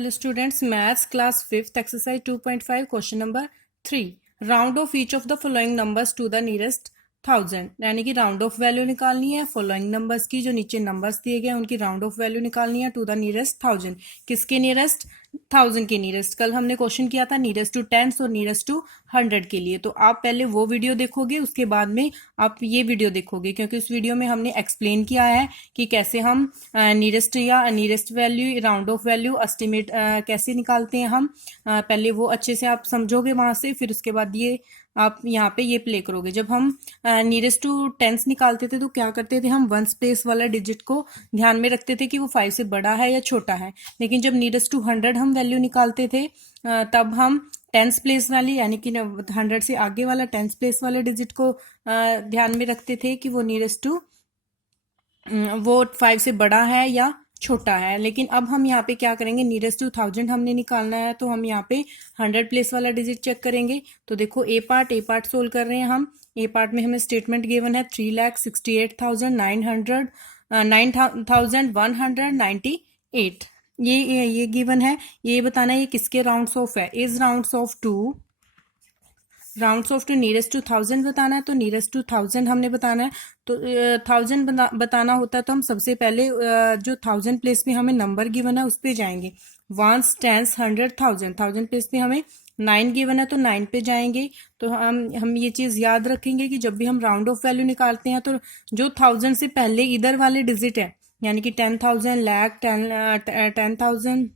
Hello students, maths class 5th exercise 2.5 question number 3. Round off each of the following numbers to the nearest 1000. यानी कि round of value निकालनी है following numbers की, जो नीचे numbers दिए गए उनकी राउंड ऑफ वैल्यू निकालनी है टू द नियरेस्ट 1000. किसके नियरेस्ट? 1000 के नियरेस्ट. कल हमने क्वेश्चन किया था नियरेस्ट टू टेंस और नियरेस्ट टू 100 के लिए, तो आप पहले वो वीडियो देखोगे, उसके बाद में आप ये वीडियो देखोगे, क्योंकि उस वीडियो में हमने एक्सप्लेन किया है कि कैसे हम नियरेस्ट या nearest value, round of value estimate कैसे निकालते हैं हम. पहले वो अच्छे से आप समझोगे वहां से, फिर उसके बाद ये आप यहाँ पे ये प्ले करोगे. जब हम नियरेस्ट टू टेंस निकालते थे तो क्या करते थे, हम वन स्पेस वाला डिजिट को ध्यान में रखते थे कि वो 5 से बड़ा है या छोटा है. लेकिन जब नियरेस्ट टू 100 हम वैल्यू निकालते थे तब हम टेंस प्लेस वाली, यानी कि 100 से आगे वाला टेंस प्लेस वाले डिजिट को ध्यान में रखते थे कि वो नियरेस्ट टू वो 5 से बड़ा है या छोटा है. लेकिन अब हम यहाँ पे क्या करेंगे, नियरेस्ट टू 1000 हमने निकालना है, तो हम यहाँ पे 100 प्लेस वाला डिजिट चेक करेंगे. तो देखो ए पार्ट सोल्व कर रहे हैं हम. ए पार्ट में हमें स्टेटमेंट गिवन है 3,68,998. ये गिवन है. ये बताना है ये किसके राउंड्स ऑफ है. Is rounds off to nearest to 1000 बताना है. तो नियरेस्ट टू 1000 हमने बताना है. तो 1000 बताना होता है तो हम सबसे पहले जो 1000 प्लेस में हमें नंबर गिवन है उस पे जाएंगे. 1 10 100 1000 प्लेस में हमें 9 गिवन है तो 9 पे जाएंगे. तो हम ये चीज याद रखेंगे कि जब भी हम राउंड ऑफ वैल्यू निकालते हैं तो जो 1000 से पहले इधर वाले डिजिट है, यानी कि 10,000 लाख 10,000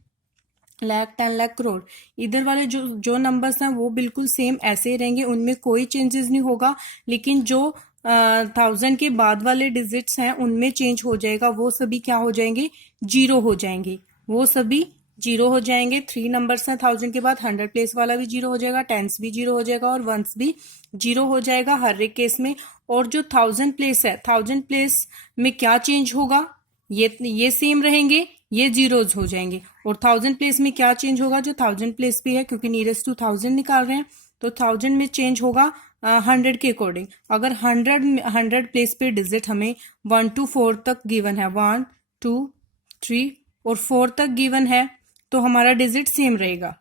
लाख 10 लाख करोड़, इधर वाले जो नंबर्स हैं वो बिल्कुल सेम ऐसे ही रहेंगे, उनमें कोई चेंजेस नहीं होगा. लेकिन जो 1000 के बाद वाले डिजिट्स हैं उनमें चेंज हो जाएगा. वो सभी क्या हो जाएंगे, जीरो हो जाएंगे. वो सभी जीरो हो जाएंगे. 3 नंबर्स हैं 1000 के बाद, 100 प्लेस वाला भी जीरो हो जाएगा, टेंस भी जीरो हो जाएगा और वंस भी जीरो हो जाएगा हर एक केस में. और जो 1000 प्लेस है, 1000 प्लेस में क्या चेंज होगा, ये सेम रहेंगे, ये जीरोज हो जाएंगे. और 1000 प्लेस में क्या चेंज होगा, जो 1000 प्लेस पे है, क्योंकि नियरेस्ट टू 1000 निकाल रहे हैं तो 1000 में चेंज होगा 100 के अकॉर्डिंग. अगर 100 प्लेस पे डिजिट हमें 1 to 4 तक गिवन है, 1 2 3 और 4 तक गिवन है, तो हमारा डिजिट सेम रहेगा.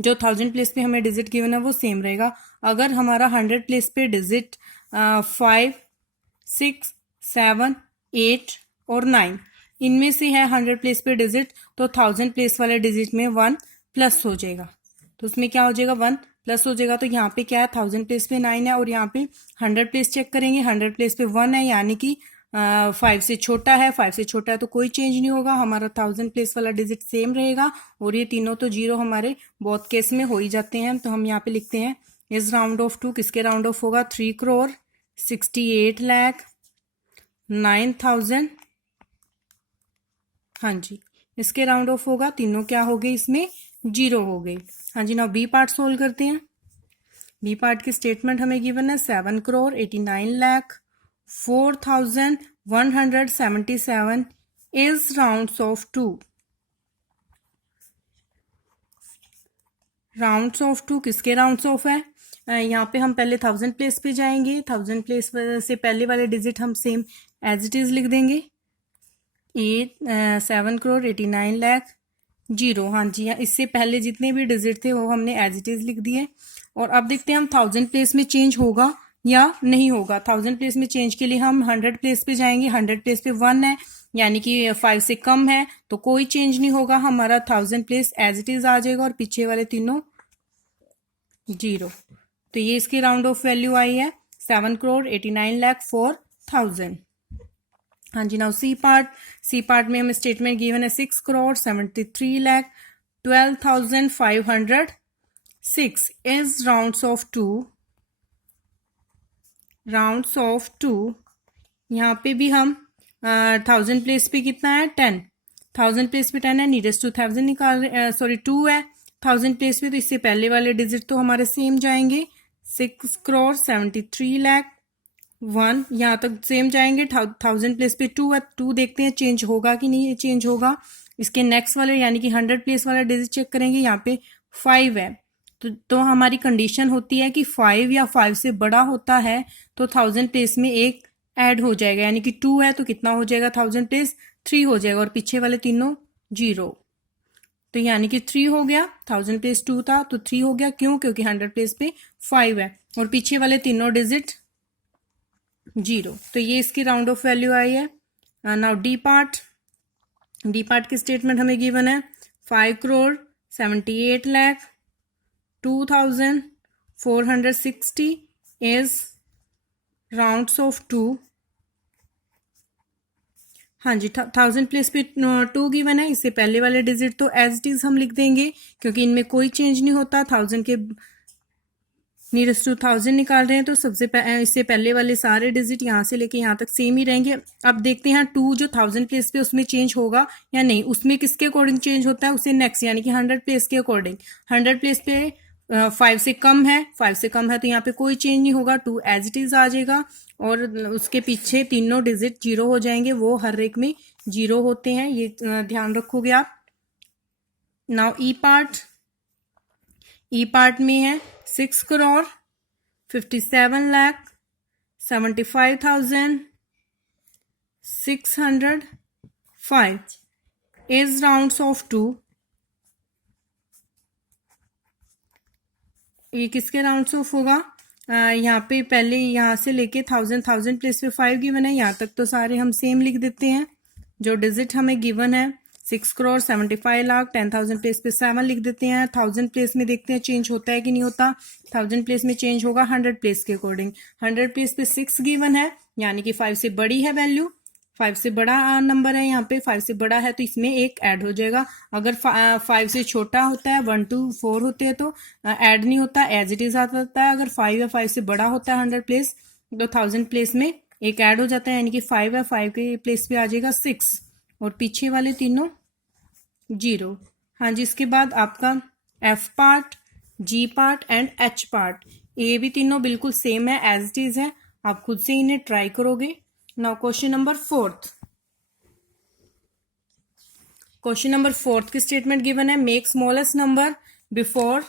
जो 1000 प्लेस पे हमें डिजिट गिवन है वो सेम रहेगा. अगर हमारा 100 प्लेस पे डिजिट 5 6 7 8 और 9 इनमें से है 100 प्लेस पे डिजिट, तो 1000 प्लेस वाले डिजिट में 1 प्लस हो जाएगा. तो उसमें क्या हो जाएगा, 1 प्लस हो जाएगा. तो यहाँ पे क्या है, 1000 प्लेस पे 9 है और यहाँ पे 100 प्लेस चेक करेंगे, 100 प्लेस पे 1 है, यानी कि 5 से छोटा है. 5 से छोटा है तो कोई चेंज नहीं होगा, हमारा 1000 प्लेस वाला डिजिट सेम रहेगा. और ये तीनों तो जीरो हमारे बहुत केस में हो ही जाते हैं. तो हम यहाँ पे लिखते हैं इस राउंड ऑफ टू, किसके राउंड ऑफ होगा, 3,68,09,000. हाँ जी, इसके राउंड ऑफ होगा. तीनों क्या हो गए, इसमें जीरो हो गई. हाँ जी, नाउ बी पार्ट सोल्व करते हैं. बी पार्ट की स्टेटमेंट हमें गिवन है 7,89,04,177 is rounds off to. Rounds off to किसके राउंड्स ऑफ है, यहाँ पे हम पहले 1000 प्लेस पे जाएंगे. 1000 प्लेस से पहले वाले डिजिट हम सेम एज इट इज लिख देंगे, 7,89,00,000 जीरो. हाँ जी, इससे पहले जितने भी डिजिट थे वो हमने एज इट इज लिख दिए. और अब देखते हैं हम 1000 प्लेस में चेंज होगा या नहीं होगा. 1000 प्लेस में चेंज के लिए हम 100 प्लेस पे जाएंगे. 100 प्लेस पे 1 है, यानी कि 5 से कम है, तो कोई चेंज नहीं होगा, हमारा 1000 प्लेस एज इट इज आ जाएगा और पीछे वाले तीनों जीरो. तो ये इसकी राउंड ऑफ वैल्यू आई है 7,89,04,000. हाँ जी, नाउ सी पार्ट में हमें स्टेटमेंट गिवन है 6,73,12,506 इज राउंड्स ऑफ टू. यहाँ पे भी हम 1000 प्लेस पे कितना है, 10. 1000 प्लेस पे 10 है, नियरेस्ट टू 1000 निकाल रहे, सॉरी 2 है 1000 प्लेस पे, तो इससे पहले वाले डिजिट तो हमारे सेम जाएंगे. 6,73,00,000 1 यहाँ तक सेम जाएंगे. 1000 प्लेस पे 2 है, 2 देखते हैं चेंज होगा कि नहीं चेंज होगा. इसके नेक्स्ट वाले यानी कि 100 प्लेस वाला डिजिट चेक करेंगे, यहाँ पे 5 है, तो हमारी कंडीशन होती है कि 5 या 5 से बड़ा होता है तो 1000 प्लेस में एक ऐड हो जाएगा, यानी कि 2 है तो कितना हो जाएगा 1000 प्लेस 3 हो जाएगा और पीछे वाले तीनों जीरो. तो यानी कि 3 हो गया, 1000 प्लेस 2 था तो 3 हो गया, क्यों? क्योंकि 100 प्लेस पे 5 है और पीछे वाले तीनों डिजिट 0, तो ये इसकी राउंड ऑफ वैल्यू आई है। नाउ डी पार्ट की स्टेटमेंट हमें गिवन है 5,78,02,460 इज राउंड्स ऑफ 2। हाँ जी, 1000 प्लेस पे 2 गिवन है, इससे पहले वाले डिजिट तो एज इट इज हम लिख देंगे क्योंकि इनमें कोई चेंज नहीं होता। 1000 के नियरेस्ट टू 1000 निकाल रहे हैं तो इससे पहले वाले सारे डिजिट यहाँ से लेके यहाँ तक सेम ही रहेंगे। अब देखते हैं 2 जो 1000 प्लेस पे उसमें चेंज होगा या नहीं, उसमें किसके अकॉर्डिंग चेंज होता है, उसे नेक्स्ट यानी कि 100 प्लेस के अकॉर्डिंग। 100 प्लेस पे 5 से कम है, 5 से कम है तो यहाँ पे कोई चेंज नहीं होगा, 2 एज इट इज आ जाएगा और उसके पीछे तीनों डिजिट 0 हो जाएंगे, वो हर एक में 0 होते हैं, ये ध्यान रखोगे आप। नाउ ई पार्ट में है 6,57,75,605 is rounds of 2। ये किसके राउंड्स ऑफ होगा? यहाँ पे पहले यहाँ से लेके 1000 प्लेस पे 5 गिवन है, यहाँ तक तो सारे हम सेम लिख देते हैं। जो डिजिट हमें गिवन है 6,75,00,000, 10,000 प्लेस पे 7 लिख देते हैं। 1000 प्लेस में देखते हैं चेंज होता है कि नहीं होता। 1000 प्लेस में चेंज होगा 100 प्लेस के अकॉर्डिंग। 100 प्लेस पे 6 गिवन है यानी कि 5 से बड़ी है वैल्यू, 5 से बड़ा नंबर है, यहाँ पे 5 से बड़ा है तो इसमें एक ऐड हो जाएगा। अगर 5 से छोटा होता है 1 to 4 होते हैं तो ऐड नहीं होता, एज इट इज आता है। अगर 5 या 5 से बड़ा होता है 100 प्लेस तो 1000 प्लेस में एक ऐड हो जाता है, यानी कि 5 है, 5 के प्लेस पे आ जाएगा 6 और पीछे वाले तीनों 0। हाँ जी, इसके बाद आपका F part, G part and H part, ये भी तीनों बिल्कुल सेम है, एज इट इज है। आप खुद से इन्हें ट्राई करोगे। नाउ क्वेश्चन नंबर 4th की स्टेटमेंट गिवन है make smallest number before,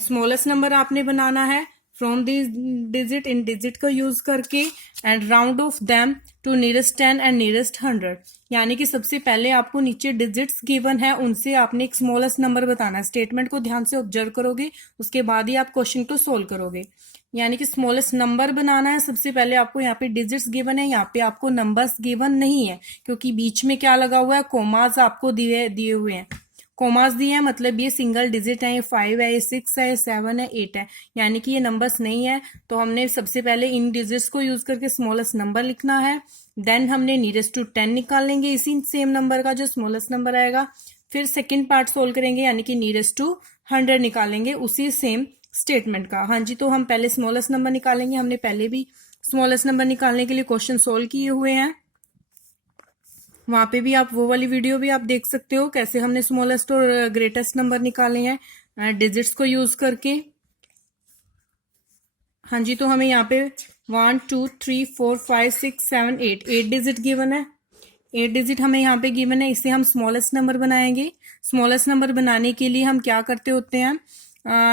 smallest number आपने बनाना है फ्रॉम दिस डिजिट, इन डिजिट का यूज करके, and round off them to nearest 10 and nearest 100। यानी कि सबसे पहले आपको नीचे डिजिट्स गिवन है उनसे आपने एक स्मॉलेस्ट नंबर बताना है। स्टेटमेंट को ध्यान से ऑब्जर्व करोगे, उसके बाद ही आप क्वेश्चन को सोल्व करोगे। यानी कि स्मॉलेस्ट नंबर बनाना है। सबसे पहले आपको यहाँ पे डिजिट्स गिवन है, यहाँ पे आपको नंबर्स गिवन नहीं है क्योंकि बीच में क्या लगा हुआ है, कोमास आपको दिए हुए हैं। कोमास दिए हैं मतलब ये सिंगल डिजिट है, ये 5 है, ये 6 है, ये 7 है, 8 है, यानी कि ये नंबर्स नहीं है। तो हमने सबसे पहले इन डिजिट्स को यूज करके स्मॉलेस्ट नंबर लिखना है, देन हमने नियरेस्ट टू 10 निकाल लेंगे इसी सेम नंबर का जो स्मॉलेस्ट नंबर आएगा। फिर सेकेंड पार्ट सोल्व करेंगे यानी कि नियरेस्ट टू 100 निकालेंगे उसी सेम स्टेटमेंट का। हाँ जी, तो हम पहले स्मॉलेस्ट नंबर निकालेंगे। हमने पहले भी स्मॉलेस्ट नंबर निकालने के लिए क्वेश्चन सोल्व किए हुए हैं, वहां पे भी आप वो वाली वीडियो भी आप देख सकते हो कैसे हमने स्मॉलेस्ट और ग्रेटेस्ट नंबर निकाले हैं डिजिट्स को यूज करके। हाँ जी, तो हमें यहाँ पे 1 2 3 4 5 6 7 8 डिजिट गिवन है। 8 डिजिट हमें यहाँ पे गिवन है, इससे हम स्मॉलेस्ट नंबर बनाएंगे। स्मॉलेस्ट नंबर बनाने के लिए हम क्या करते होते हैं,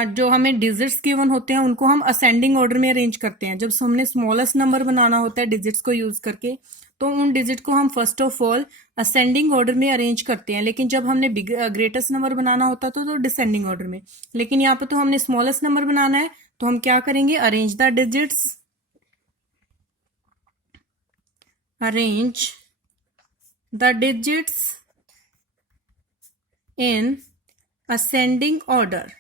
जो हमें डिजिट्स गिवन होते हैं उनको हम असेंडिंग ऑर्डर में अरेंज करते हैं। जब हमने स्मॉलेस्ट नंबर बनाना होता है डिजिट्स को यूज करके तो उन डिजिट को हम first of all ascending order में अरेंज करते हैं, लेकिन जब हमने ग्रेटेस्ट नंबर बनाना होता तो डिसेंडिंग ऑर्डर में। लेकिन यहाँ पे तो हमने स्मॉलेस्ट नंबर बनाना है तो हम क्या करेंगे, arrange the digits in ascending order.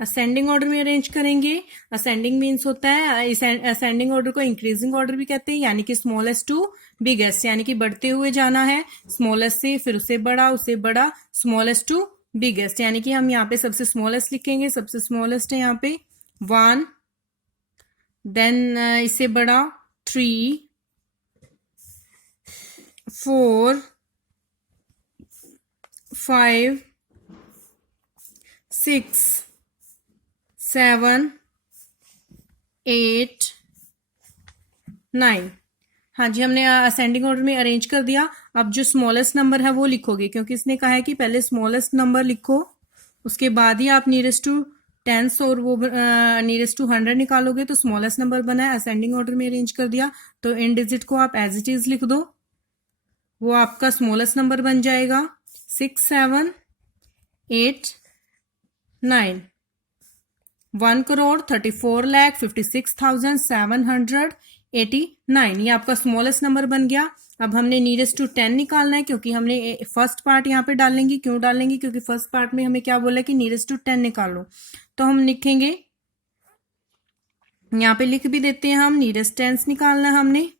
Ascending order में अरेंज करेंगे। असेंडिंग मीन्स होता है, असेंडिंग ऑर्डर को इंक्रीजिंग ऑर्डर भी कहते हैं, यानी कि स्मॉलेस्ट टू बिगेस्ट, यानी कि बढ़ते हुए जाना है स्मॉलेस्ट से, फिर उससे बड़ा स्मॉलेस्ट टू बिगेस्ट। यानी कि हम यहाँ पे सबसे स्मॉलेस्ट लिखेंगे, सबसे स्मॉलेस्ट है यहाँ पे 1, देन इससे बड़ा 3 4 5 6 7 8 9। हाँ जी, हमने असेंडिंग ऑर्डर में अरेंज कर दिया। अब जो स्मॉलेस्ट नंबर है वो लिखोगे, क्योंकि इसने कहा है कि पहले स्मॉलेस्ट नंबर लिखो, उसके बाद ही आप नियरेस्ट टू 10 और वो नियरेस्ट टू 100 निकालोगे तो स्मॉलेस्ट नंबर बना है। असेंडिंग ऑर्डर में अरेंज कर दिया तो इन डिजिट को आप एज इट इज लिख दो। वो आपका स्मॉलेस्ट नंबर बन जाएगा 6789। 1,34,56,789 ये आपका स्मॉलेस्ट नंबर बन गया। अब हमने नियरेस्ट टू 10 निकालना है, क्योंकि हमने फर्स्ट पार्ट यहाँ पे डालेंगे। क्यों डालेंगे? क्योंकि फर्स्ट पार्ट में हमें क्या बोला कि नियरेस्ट टू 10 निकालो। तो हम लिखेंगे, यहाँ पे लिख भी देते हैं हम, नियरेस्ट 10 निकालना है हमने,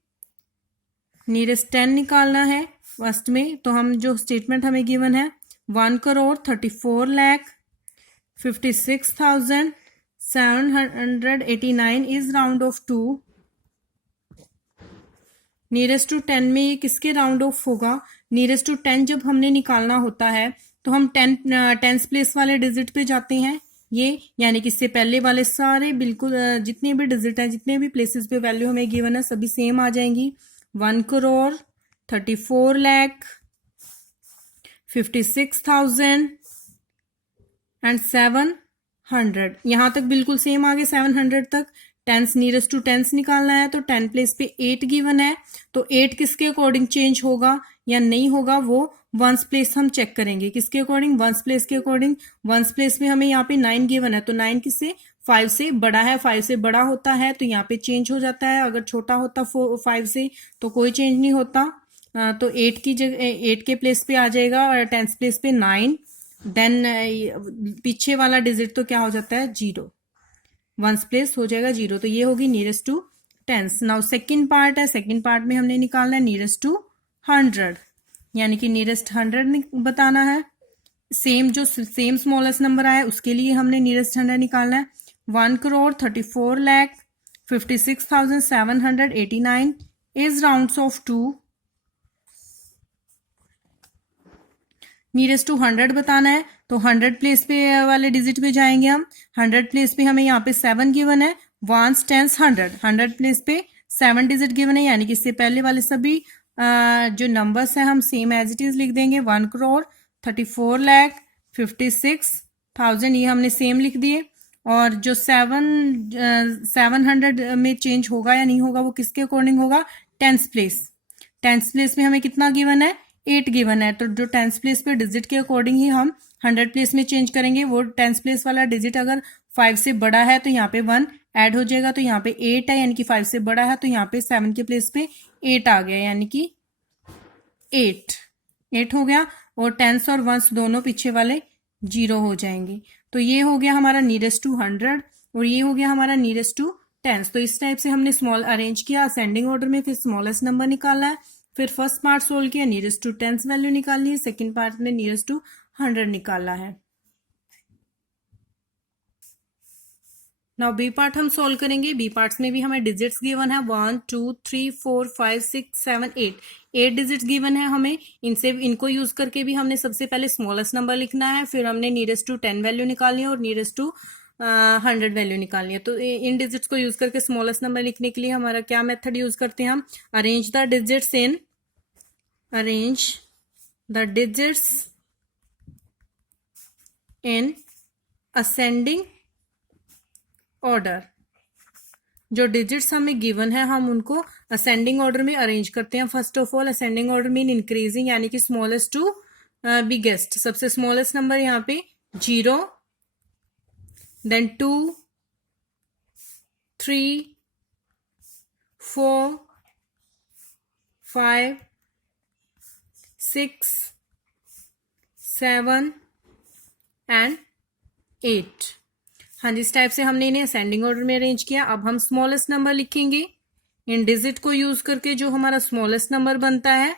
नियरेस्ट 10 निकालना है फर्स्ट में। तो हम जो स्टेटमेंट हमें गिवन है 1,34,56,789 is round off to. Nearest to 10 में ये किसके राउंड ऑफ होगा? नियरेस्ट टू 10 जब हमने निकालना होता है तो हम टेंस प्लेस वाले डिजिट पे जाते हैं, ये यानी कि इससे पहले वाले सारे बिल्कुल जितने भी डिजिट हैं, जितने भी प्लेसेस पे वैल्यू हमें गिवन है, सभी सेम आ जाएंगी। 1,34,56,700 यहां तक बिल्कुल सेम आ गए। 700 तक टेंस, नियरेस्ट टू टेंस निकालना है तो 10 प्लेस पे 8 गिवन है, तो 8 किसके अकॉर्डिंग चेंज होगा या नहीं होगा वो वंस प्लेस हम चेक करेंगे। किसके अकॉर्डिंग? वंस प्लेस के अकॉर्डिंग। वंस प्लेस में हमें यहाँ पे 9 गिवन है, तो 9 किससे? 5 से बड़ा है। 5 से बड़ा होता है तो यहाँ पे चेंज हो जाता है। अगर छोटा होता 5 से तो कोई चेंज नहीं होता। तो 8 की जगह 8 के प्लेस पे आ जाएगा और 10 प्लेस पे 9। देन पीछे वाला डिजिट तो क्या हो जाता है? 0। वंस प्लेस हो जाएगा 0। तो ये होगी nearest to tens. Now second part है, सेकंड पार्ट में हमने निकालना है नियरेस्ट टू 100, यानी कि नियरेस्ट 100 बताना है। सेम जो सेम स्मॉलेस्ट नंबर आया उसके लिए हमने नियरेस्ट 100 निकालना है। 1,34,56,789 is rounds off to. Nearest to 100 बताना है तो 100 प्लेस पे वाले डिजिट पे जाएंगे हम। 100 प्लेस पे हमें यहाँ पे 7 गिवन है। 1 10 100 100 प्लेस पे 7 डिजिट गिवन है, यानी कि इससे पहले वाले सभी जो नंबर्स हैं हम सेम एज इट इज लिख देंगे। 1,34,56,000 ये हमने सेम लिख दिए। और जो 700 में चेंज होगा या नहीं होगा वो किसके अकॉर्डिंग होगा? Tens place. टेंस प्लेस में हमें कितना गिवन है? 8 गिवन है। तो जो टेंस प्लेस पे डिजिट के अकॉर्डिंग ही हम 100 प्लेस में चेंज करेंगे। वो टेंस प्लेस वाला डिजिट अगर 5 से बड़ा है तो यहाँ पे 1 ऐड हो जाएगा, तो यहाँ पे 8 है, यानी कि 5 से बड़ा है, तो यहाँ पे 7 के प्लेस पे 8 आ गया, यानी कि 8 हो गया। और टेंस और वंस दोनों पीछे वाले 0 हो जाएंगे। तो ये हो गया हमारा नियरेस्ट टू 100 और ये हो गया हमारा नियरेस्ट टू टेंस। तो इस टाइप से हमने स्मॉल अरेंज किया असेंडिंग ऑर्डर में, फिर स्मॉलेस्ट नंबर निकाला है, फिर फर्स्ट पार्ट सोल्व किया, नियरेस्ट टू टेंस वैल्यू निकाली है, सेकंड पार्ट में नियरेस्ट टू 100 निकाला है। नाउ बी पार्ट हम सोल्व करेंगे। बी पार्ट्स में भी हमें डिजिट्स गिवन है 1 2 3 4 5 6 7 8 डिजिट्स गिवन है हमें। इनको यूज करके भी हमने सबसे पहले स्मॉलेस्ट नंबर लिखना है, फिर हमने नियरेस्ट टू 10 वैल्यू निकालनी है और नियरेस्ट टू 100 वैल्यू निकालनी है। तो इन डिजिट्स को यूज करके स्मॉलेस्ट नंबर लिखने के लिए हमारा क्या मेथड यूज करते हैं हम? Arrange the digits in ascending order. जो डिजिट्स हमें गिवन है हम उनको असेंडिंग ऑर्डर में अरेंज करते हैं। First of all ascending order में इंक्रीजिंग, यानी कि स्मॉलेस्ट टू बिगेस्ट। सबसे स्मॉलेस्ट नंबर यहाँ पे 0, देन 2 3 4 5 6 7 एंड 8। हाँ जी, इस टाइप से हमने इन्हें असेंडिंग ऑर्डर में अरेंज किया। अब हम स्मॉलेस्ट नंबर लिखेंगे। इन डिजिट को यूज करके जो हमारा स्मॉलेस्ट नंबर बनता है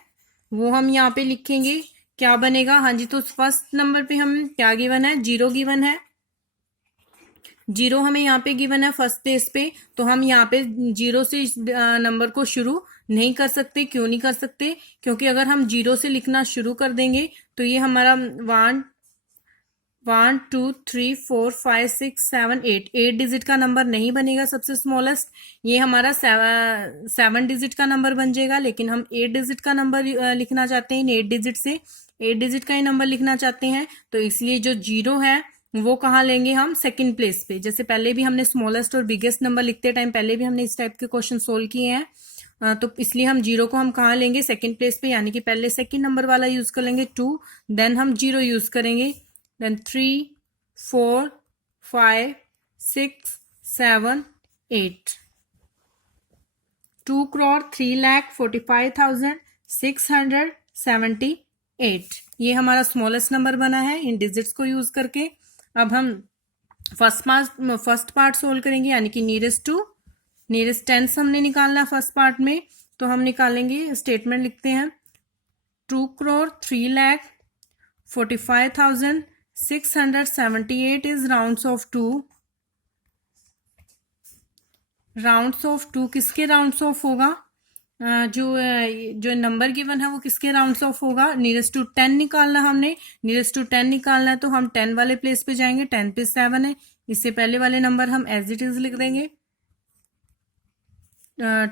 वो हम यहाँ पे लिखेंगे। क्या बनेगा? हाँ जी, तो फर्स्ट नंबर पे हम क्या गिवन है? 0 गिवन है। 0 हमें यहाँ पे गिवन है फर्स्ट प्लेस पे, तो हम यहाँ पे 0 से नंबर को शुरू नहीं कर सकते। क्यों नहीं कर सकते? क्योंकि अगर हम 0 से लिखना शुरू कर देंगे तो ये हमारा 1 2 3 4 5 6 7 8 डिजिट का नंबर नहीं बनेगा सबसे स्मॉलेस्ट। ये हमारा 7 डिजिट का नंबर बन जाएगा, लेकिन हम 8 डिजिट का नंबर लिखना चाहते हैं। 8 डिजिट से 8 डिजिट का ही नंबर लिखना चाहते हैं, तो इसलिए जो 0 है वो कहाँ लेंगे हम? सेकंड प्लेस पे। जैसे पहले भी हमने स्मॉलेस्ट और बिगेस्ट नंबर लिखते टाइम पहले भी हमने इस टाइप के क्वेश्चन सोल्व किए हैं। तो इसलिए हम जीरो को हम कहाँ लेंगे, सेकंड प्लेस पे, यानी कि पहले सेकंड नंबर वाला यूज कर लेंगे 2, देन हम जीरो यूज करेंगे, देन 3 4 5 6 7 8। 2,03,45,678 ये हमारा स्मॉलेस्ट नंबर बना है इन डिजिट्स को यूज करके। अब हम फर्स्ट पार्ट सोल्व करेंगे, यानी कि नियरेस्ट टेंस हमने निकालना है फर्स्ट पार्ट में। तो हम निकालेंगे, स्टेटमेंट लिखते हैं 2,03,45,678 is rounds of 2। Rounds of 2 किसके राउंड्स ऑफ होगा, जो नंबर गिवन है वो किसके राउंड्स ऑफ होगा, नियरेस्ट टू 10 निकालना हमने। नियरेस्ट टू 10 निकालना है तो हम 10 वाले प्लेस पे जाएंगे, 10 पे 7 है, इससे पहले वाले नंबर हम एज इट इज लिख देंगे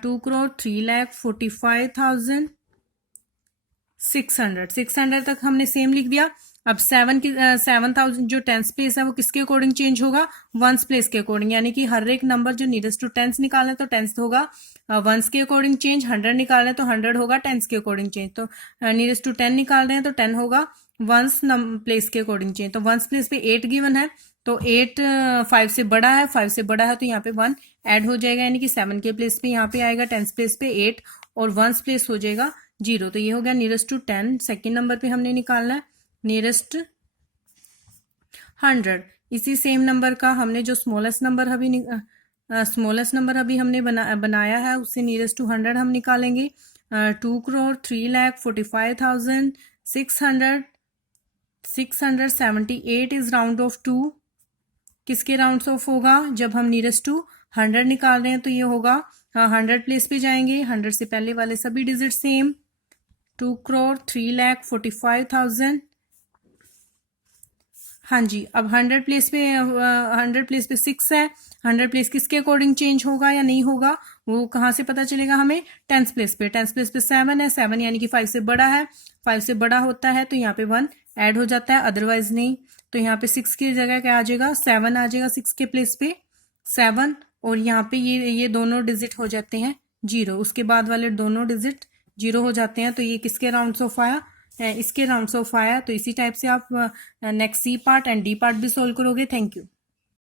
2,03,45,600 तक हमने सेम लिख दिया। अब 7,000 जो टेंस प्लेस है वो किसके अकॉर्डिंग चेंज होगा, वंस प्लेस के अकॉर्डिंग, यानी कि हर एक नंबर जो नियरेस्ट टू टेंस निकालना है तो टेंस होगा वंस के अकॉर्डिंग चेंज, 100 निकालना है तो 100 होगा टेंस के अकॉर्डिंग चेंज। तो नियरेस्ट टू 10 निकाल रहे हैं तो 10 होगा वंस प्लेस के अकॉर्डिंग चेंज। तो वंस प्लेस पे 8 गिवन है, तो 8 5 से बड़ा है, 5 से बड़ा है तो यहाँ पे 1 ऐड हो जाएगा, यानी कि 7 के प्लेस पे यहाँ पे आएगा, टेंस प्लेस पे 8 और वंस प्लेस हो जाएगा 0। तो ये हो गया नियरेस्ट टू 10। सेकेंड नंबर पे हमने निकालना है नियरेस्ट 100। इसी सेम नंबर का हमने जो स्मॉलेस्ट नंबर अभी हमने बनाया है उससे नियरेस्ट टू 100 हम निकालेंगे। 2,03,45,678 इज राउंड ऑफ 2। किसके राउंड्स ऑफ होगा, जब हम नियरेस्ट टू 100 निकाल रहे हैं तो ये होगा 100 प्लेस पे जाएंगे, 100 से पहले वाले सभी डिजिट सेम, 2,03,45,000। हाँ जी, अब 100 प्लेस पे 6 है, 100 प्लेस किसके अकॉर्डिंग चेंज होगा या नहीं होगा, वो कहाँ से पता चलेगा हमें, टेंस प्लेस पे 7 है, 7 यानी कि 5 से बड़ा है, 5 से बड़ा होता है तो यहाँ पे 1 ऐड हो जाता है, अदरवाइज नहीं। तो यहाँ पे 6 की जगह क्या आ जाएगा, 7 आ जाएगा 6 के प्लेस पे 7, और यहाँ पे ये दोनों डिजिट हो जाते हैं 0, उसके बाद वाले दोनों डिजिट 0 हो जाते हैं। तो ये किसके राउंड्स ऑफ आया, इसके राउंड्स ऑफ आया। तो इसी टाइप से आप next C part and D part भी सोल्व करोगे। Thank you.